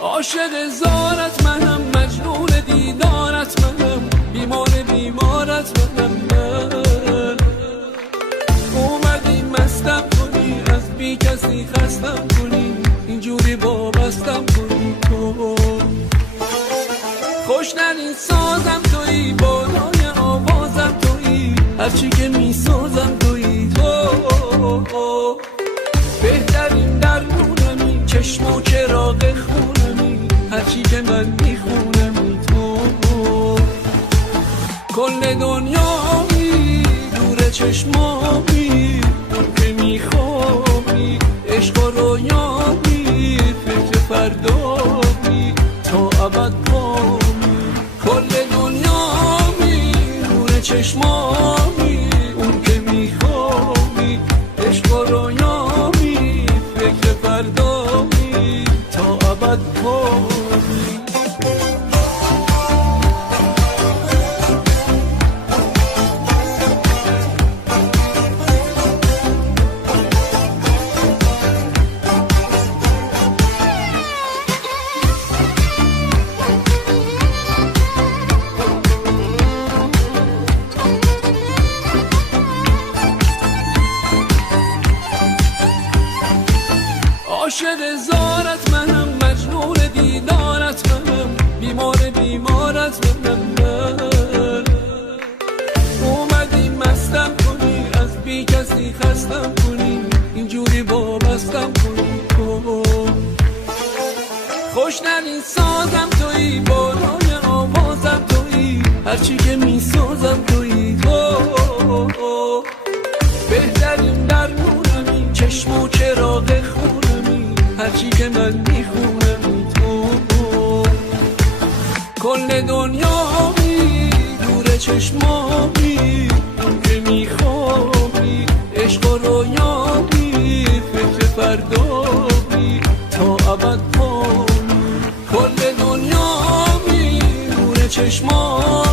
عاشق زارت منم، مجنون دیدارت منم، بیمارت منم من. اومدی مستم کنی، از بی کسی خستم کنی، اینجوری وابستم کنی تو. خوشنرین سازم تویی، بالای آوازم تویی، هرچی که میسازم تویی تو. بهترین درمونمی، چشم و چراغ خونمی، هرچی که من میخونمی تو. کل دنیایی دور چشمامی، که میخوابی عشق و رویامی، فکر فردامی تا ابد پامی. کل دنیایی دور چشمامی، اون که میخوابی عشق و رویامی، فکر فردامی تا ابد پامی. عاشق زارت منم، مجنون دیدارت منم، بیمارت منم من. اومدی مستم کنی، از بی کسی خستم کنی، اینجوری وابستم کنی تو. خوشنرین سازم تویی، بالای آوازم تویی، هرچی که میسازم تویی تو. بهترین درمونمی، چشم و چراغ خونمی، هرچی که من میخونم تو. کل دنیایی دور چشمامی، که میخوابی عشق و رویامی، فکر فردامی تا ابد پامی. کل دنیایی دور چشمامی،